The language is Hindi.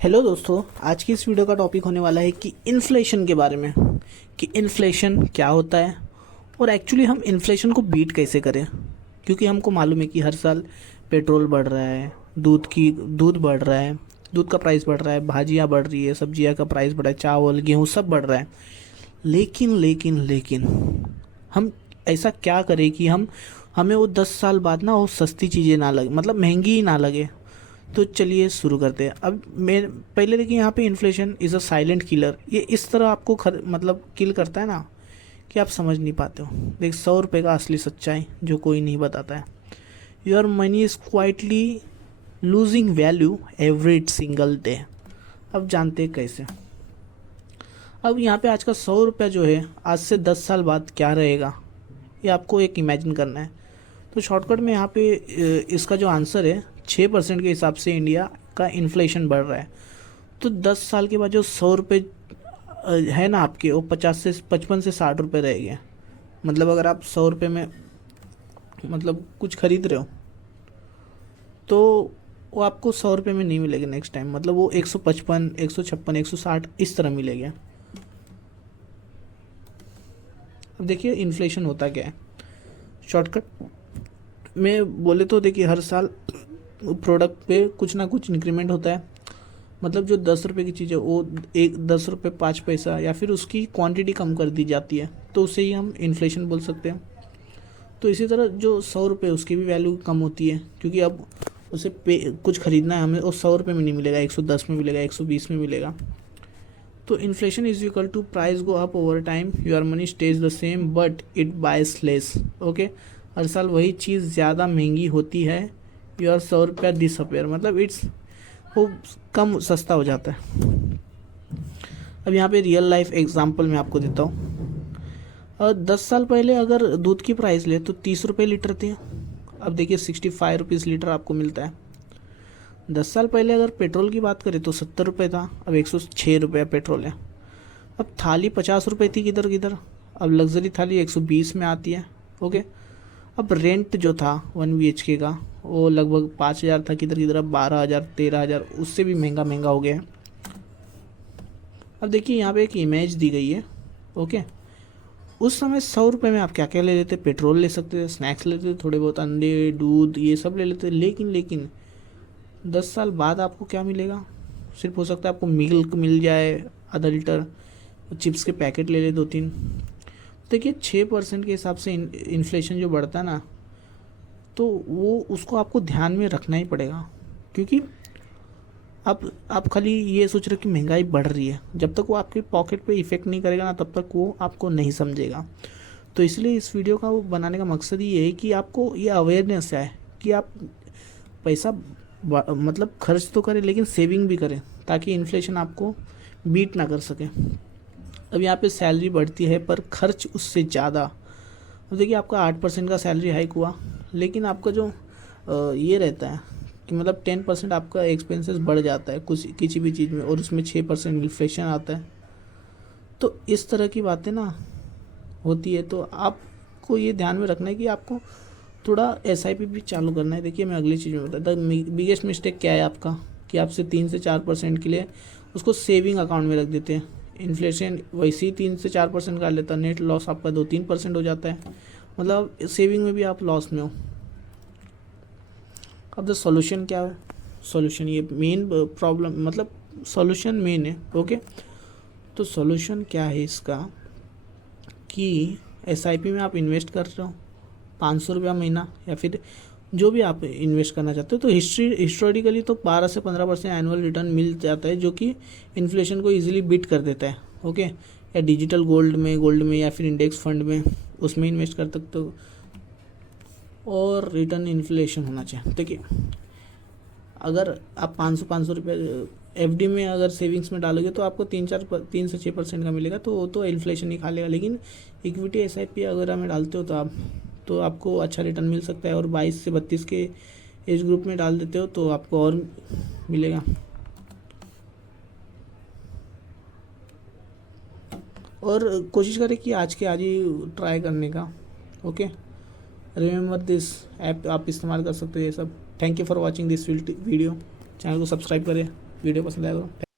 हेलो दोस्तों, आज की इस वीडियो का टॉपिक होने वाला है कि इन्फ्लेशन के बारे में, कि इन्फ्लेशन क्या होता है और एक्चुअली हम इन्फ्लेशन को बीट कैसे करें। क्योंकि हमको मालूम है कि हर साल पेट्रोल बढ़ रहा है, दूध बढ़ रहा है, दूध का प्राइस बढ़ रहा है, भाजियाँ बढ़ रही है, सब्जियाँ का प्राइस बढ़ रहा है, चावल गेहूँ सब बढ़ रहा है। लेकिन लेकिन लेकिन हम ऐसा क्या करें कि हमें वो 10 साल बाद ना वो सस्ती चीज़ें ना लगे, मतलब महंगी ही ना लगे। तो चलिए शुरू करते हैं। अब मैं पहले देखिए, यहाँ पे inflation is a silent killer. ये इस तरह आपको मतलब किल करता है ना कि आप समझ नहीं पाते हो। देख, 100 रुपये का असली सच्चाई जो कोई नहीं बताता है। Your money is quietly losing value every single day. अब जानते हैं कैसे। अब यहाँ पे आज का 100 रुपया जो है, आज से 10 साल बाद क्या रहेगा, ये आपको एक इमेजिन करना है। तो शॉर्टकट में यहाँ पे इसका जो आंसर है, 6% के हिसाब से इंडिया का इन्फ्लेशन बढ़ रहा है। तो 10 साल के बाद जो 100 रुपये है ना आपके, वो 55 से 60 रुपये रह गए। मतलब अगर आप 100 रुपये में मतलब कुछ खरीद रहे हो, तो वो आपको 100 रुपये में नहीं मिलेगा नेक्स्ट टाइम। मतलब वो 155, 156, 160 इस तरह मिलेगा। अब देखिए इन्फ्लेशन होता क्या है। शॉर्टकट में बोले तो देखिए, हर साल प्रोडक्ट पे कुछ ना कुछ इंक्रीमेंट होता है। मतलब जो 10 रुपये की चीज़ है, वो 10 रुपये 5 पैसा या फिर उसकी क्वांटिटी कम कर दी जाती है, तो उसे ही हम इन्फ्लेशन बोल सकते हैं। तो इसी तरह जो 100 रुपये, उसकी भी वैल्यू कम होती है, क्योंकि अब उसे कुछ ख़रीदना है हमें, वो 100 रुपये में नहीं मिलेगा, 110 में मिलेगा, 120 में मिलेगा। तो inflation is equal to price go up over time, your money stays the same but it buys less. Okay, हर साल वही चीज़ ज़्यादा महंगी होती है, योर 100 रुपया डिसअपेयर, मतलब इट्स वो कम सस्ता हो जाता है। अब यहाँ पे रियल लाइफ एग्जांपल मैं आपको देता हूँ। 10 साल पहले अगर दूध की प्राइस ले तो 30 रुपये लीटर थी। अब देखिए 65 रुपीज़ लीटर आपको मिलता है। 10 साल पहले अगर पेट्रोल की बात करें तो 70 रुपये था, अब 106 रुपये पेट्रोल है। अब थाली 50 रुपये थी किधर किधर, अब लग्जरी थाली 120 में आती है। ओके, अब रेंट जो था 1 BHK का, वो लगभग 5,000 था किधर किधर, अब 12,000, 13,000, उससे भी महंगा महंगा हो गया है। अब देखिए यहाँ पे एक इमेज दी गई है। ओके, उस समय 100 रुपये में आप क्या क्या ले लेते, पेट्रोल ले सकते थे, स्नैक्स ले लेते थे, थोड़े बहुत अंडे दूध ये सब ले लेते। लेकिन 10 साल बाद आपको क्या मिलेगा? सिर्फ हो सकता है आपको मिल्क मिल जाए आधा लीटर, चिप्स के पैकेट ले ले 2-3। देखिए 6% के हिसाब से इन्फ्लेशन जो बढ़ता है ना, तो वो उसको आपको ध्यान में रखना ही पड़ेगा। क्योंकि आप खाली ये सोच रहे हो कि महंगाई बढ़ रही है, जब तक वो आपके पॉकेट पे इफ़ेक्ट नहीं करेगा ना, तब तक वो आपको नहीं समझेगा। तो इसलिए इस वीडियो का वो बनाने का मकसद ये है कि आपको ये अवेयरनेस आए कि आप पैसा मतलब खर्च तो करें, लेकिन सेविंग भी करें, ताकि इन्फ्लेशन आपको बीट ना कर सके। अब यहाँ पे सैलरी बढ़ती है पर खर्च उससे ज़्यादा। अब देखिए आपका 8% का सैलरी हाइक हुआ, लेकिन आपका जो ये रहता है कि मतलब 10% आपका एक्सपेंसेस बढ़ जाता है कुछ किसी भी चीज़ में, और उसमें 6% इन्फ्लेशन आता है। तो इस तरह की बातें ना होती है। तो आपको ये ध्यान में रखना है कि आपको थोड़ा SIP भी चालू करना है। देखिए मैं अगली चीज़ में बताता हूँ, बिगेस्ट मिस्टेक क्या है आपका, कि आपसे 3 से 4% के लिए उसको सेविंग अकाउंट में रख देते हैं। इन्फ्लेशन वैसे ही 3 से 4% का लेता है, नेट लॉस आपका 2-3% हो जाता है, मतलब सेविंग में भी आप लॉस में हो। अब द सॉल्यूशन क्या है? सॉल्यूशन, ये मेन प्रॉब्लम, मतलब सॉल्यूशन मेन है। ओके, तो सॉल्यूशन क्या है इसका, कि SIP में आप इन्वेस्ट कर रहे हो 500 रुपया महीना, या फिर जो भी आप इन्वेस्ट करना चाहते हो, तो हिस्टोरिकली तो 12 से 15% एनुअल रिटर्न मिल जाता है, जो कि इन्फ्लेशन को इजीली बीट कर देता है। ओके, या डिजिटल गोल्ड में या फिर इंडेक्स फंड में, उसमें इन्वेस्ट कर सकते हो, और रिटर्न इन्फ्लेशन होना चाहिए। देखिए अगर आप 500 रुपये FD में अगर सेविंग्स में डालोगे तो आपको 3 से 6% का मिलेगा, तो वो तो इन्फ्लेशन ही खा लेगा। लेकिन इक्विटी SIP वगैरह में डालते हो तो आपको अच्छा रिटर्न मिल सकता है। और 22 से 32 के एज ग्रुप में डाल देते हो तो आपको और मिलेगा। और कोशिश करें कि आज के आज ही ट्राई करने का। ओके, रिमेंबर दिस ऐप आप इस्तेमाल कर सकते हो ये सब। Thank you for watching this video. Channel को सब्सक्राइब करें। वीडियो पसंद आया तो